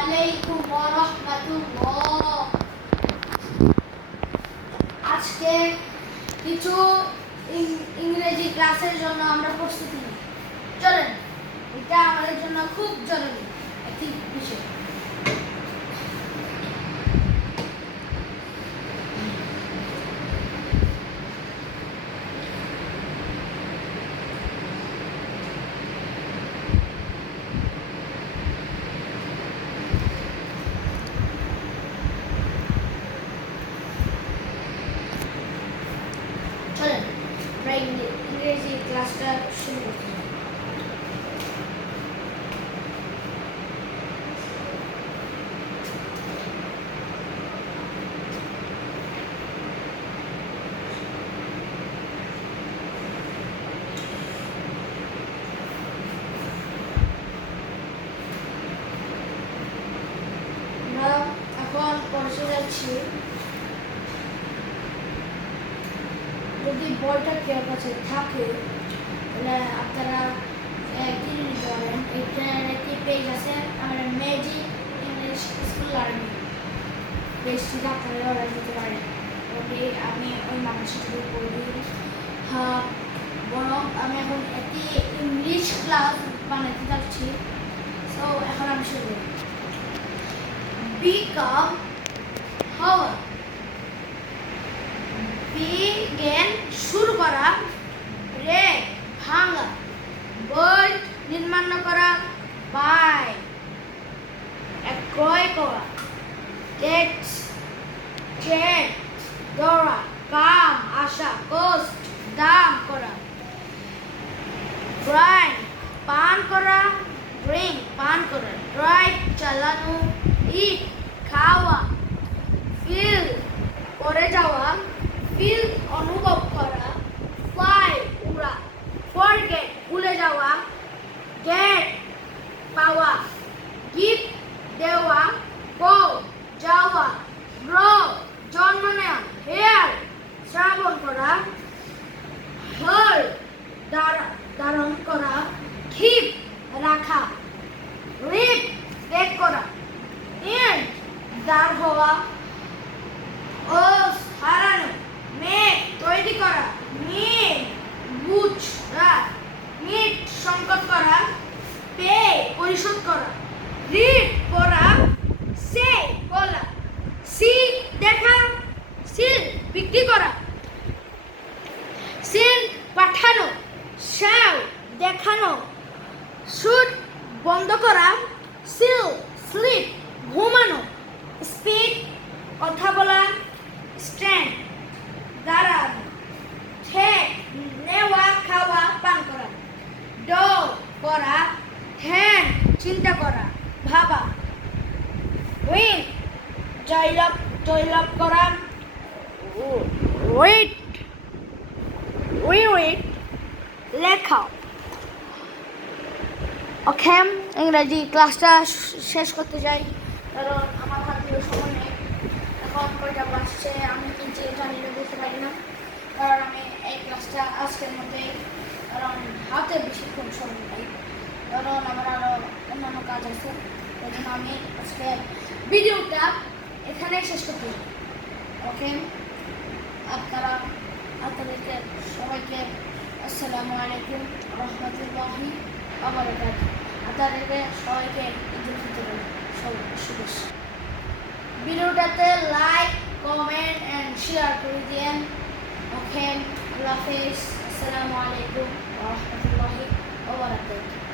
আলাইকুম ওয়া রাহমাতুল্লাহ। আজকে কিছু ইংরেজি ক্লাসের জন্য আমরা প্রস্তুতি নিই। চলেন, এটা আমাদের জন্য খুব জরুরি একটি বিষয়। চলেন আমরা ইংরেজি ক্লাসটা শুরু করতে যাই। আমরা এখন পড়তে যাচ্ছি। যদি বইটা কেউ কাছে থাকে তাহলে আপনারা কিনে নিতে পারেন। এটার একটি পেজ আছে, আমাদের ম্যাজিক ইংলিশ স্কুল লার্নিং পেজটিতে আপনারা অর্ডার দিতে পারেন। ওটি আমি ওই মানুষের সাথে পড়ি। হ্যাঁ, বরং আমি এখন একটি ইংলিশ ক্লাস বানাতে যাচ্ছি। সো এখন আমি শুরু করি। বিকাম হওয়া, বিগেন শুরু করা, রে ভাঙা, বোল্ড নির্মাণ করা, বাই ক্রয় করা, টেক্স ট্রেড দৌড়া, কাম আশা, কোস্ট দাম করা, ব্রাইন পান করা, ড্রিঙ্ক পান করা, ড্রাইভ চালানো, ইট খাওয়া, ফিল করে যাওয়া, ফিল অনুভব করা, ফ্লাই উড়া, ফরগেট ভুলে যাওয়া, গেট পাওয়া, গিফট দেওয়া, গো যাওয়া, গ্রো জন্ম নেওয়া, হেয়ার শ্রাবণ করা, হার ধারণ করা, কিপ রাখা, রিপ ত্যাগ করা, এন্ড দাঁড় হওয়া, ওস হারানো, মেঘ তৈরি করা, মেঘ বুঝা, মিট সংকট করা, পে পরিশোধ করা, রিড পড়া, সে বলা, সি দেখা, সিল বিক্রি করা, সেন্ড পাঠানো, শ্যাও দেখানো, শুট বন্ধ করা, সিল স্লিপ ঘুমানো, স্পিক কথা বলা, স্ট্যান্ড দাঁড়ানো, ঠেক নেওয়া খাওয়া পান করা, ডো করা, হ্যান্ড চিন্তা করা ভাবা, উইন জয়লাভ করা, ওয়েট উইট লেখা। ওকে, ইংরেজি ক্লাসটা শেষ করতে যাই, কারণ আমার হাতে সময় নেই। এখন কয়টা বাজছে আমি নিজে জানি না, বুঝতে পারি না, কারণ আমি এই ক্লাসটা আজকের মধ্যে, কারণ হাতে বেশিক্ষণ সময় নেই, কারণ আমার আরও অন্যান্য কাজ আছে। ওই জন্য আমি আজকে ভিডিওটা এখানে শেষ করতে যাই। ওকে, আপনাদেরকে সবাইকে আসসালামু আলাইকুম রহমতুল্লাহি ওয়া বারাকাতুহু। আপনাদেরকে সবাইকে ঈদুল ফিতরের শুভেচ্ছা। ভিডিওটাতে লাইক কমেন্ট এন্ড শেয়ার করে দিন। ওকে, আল্লাহ হাফেজ, আসসালামু আলাইকুম ওয়া রাহমাতুল্লাহি ওয়া বারাকাতুহু।